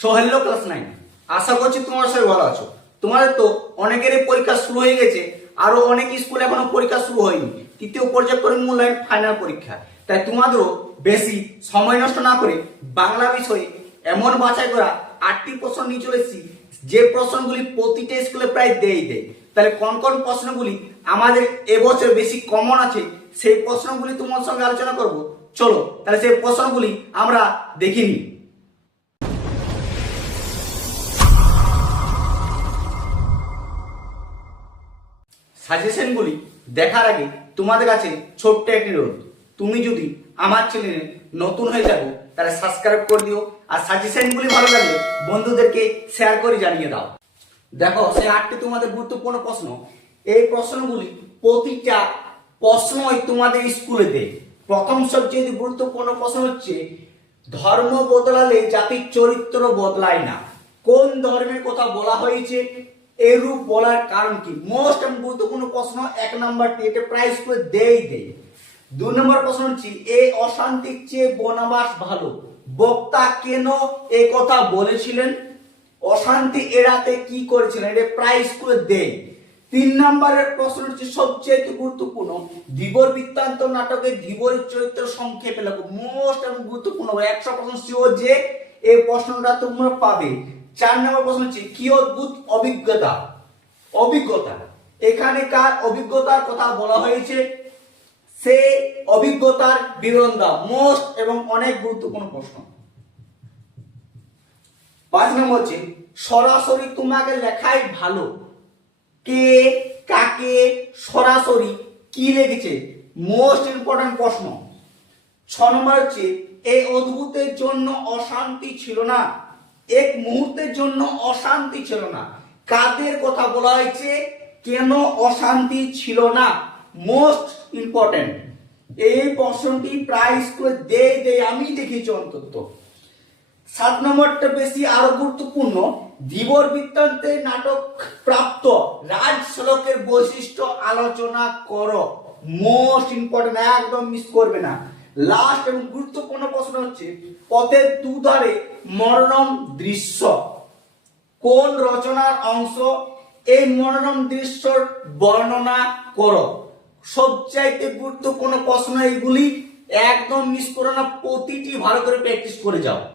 So class nine. আশা করছি তোমরা সবাই ভালো আছো। তোমাদের তো অনেকেরই পরীক্ষা শুরু হয়ে গেছে, আরও অনেক স্কুলে এখনও পরীক্ষা শুরু হয়নি। তৃতীয় পর্যায়ক্রমিক মূল্যায়ন ফাইনাল পরীক্ষা। তাই তোমাদেরও বেশি সময় নষ্ট না করে বাংলা বিষয়ে এমন বাছাই করা আটটি প্রশ্ন নিয়ে চলে এসেছি, যে প্রশ্নগুলি প্রতিটা স্কুলে প্রায় দেই দেয়। তাহলে কোন কোন প্রশ্নগুলি আমাদের এবছর বেশি কমন আছে, সেই প্রশ্নগুলি তোমার সঙ্গে আলোচনা করব। চলো, তাহলে সেই প্রশ্নগুলি আমরা দেখে সাজেশনগুলি দেখার আগে তোমাদের কাছে ছোট্ট একটি রোল তুমি যদি আমার চ্যানেলে নতুন হয়ে যাব তাহলে সাবস্ক্রাইব করে দিও আর সাজেশনগুলি ভালো লাগলে বন্ধুদেরকে শেয়ার করে জানিয়ে দাও। দেখো সেই আটটি তোমাদের গুরুত্বপূর্ণ প্রশ্ন। এই প্রশ্নগুলি প্রতিটা প্রশ্নই তোমাদের স্কুলে দেয়। প্রথম সবচেয়ে গুরুত্বপূর্ণ প্রশ্ন হচ্ছে, ধর্ম বদলালে জাতির চরিত্র বদলায় না। কোন ধর্মের কথা বলা হয়েছে? এরূপ বলার কারণ কি? মোস্ট গুরুত্বপূর্ণ প্রশ্ন এক নাম্বারটি এটা প্রায় করে দেই দেয় দুই নম্বর প্রশ্ন হচ্ছে এই অশান্তির চেয়ে বনবাস ভালো। বক্তা কেন এই কথা বলেছিলেন? অশান্তি এড়াতে কি করেছিলেন? এটা প্রায় করে দেয় তিন নম্বরের প্রশ্ন হচ্ছে সবচেয়ে গুরুত্বপূর্ণ ধীবর বৃত্তান্ত নাটকে ধীবরের চরিত্র সংক্ষেপে লেখো। মোস্ট এবং গুরুত্বপূর্ণ, একশো প্রশ্ন শিওর যে, এই প্রশ্নটা তোমরা পাবে। চার নম্বর প্রশ্ন হচ্ছে, কি অদ্ভুত অভিজ্ঞতা? অভিজ্ঞতা। এখানে কার অভিজ্ঞতার কথা বলা হয়েছে। সে অভিজ্ঞতার বিবরণ দাও। মোস্ট এবং অনেক গুরুত্বপূর্ণ প্রশ্ন। পাঁচ নম্বর হচ্ছে, সরাসরি তোমাকে লেখাই ভালো। কে, কাকে, সরাসরি কি লেগেছে? মোস্ট ইম্পর্টেন্ট প্রশ্ন। ছ নম্বর হচ্ছে এই অদ্ভুতের জন্য অশান্তি ছিল না। এক মুহূর্তের জন্য অশান্তি ছিল না। কাদের কথা বলা হয়েছে? কেন অশান্তি ছিল না? মোস্ট ইম্পর্টেন্ট এই প্রশ্নটি প্রায় স্কুলে দেয় দেয় আমি দেখেছি অন্তত। সাত নম্বরটা বেশি আরও গুরুত্বপূর্ণ ধীবর বৃত্তান্তে নাটক প্রাপ্ত রাজ শ্লোকের বৈশিষ্ট্য আলোচনা করো। মোস্ট ইম্পর্টেন্ট একদম মিস করবে না। লাস্ট এবং গুরুত্বপূর্ণ প্রশ্ন হচ্ছে, পথের দুধারে মনোরম দৃশ্য। কোন রচনার অংশ? এই মনোরম দৃশ্যর বর্ণনা করো। সবচাইতে গুরুত্বপূর্ণ প্রশ্ন এগুলি একদম মিস করো না প্রতিটি ভালো করে প্র্যাকটিস করে যাও।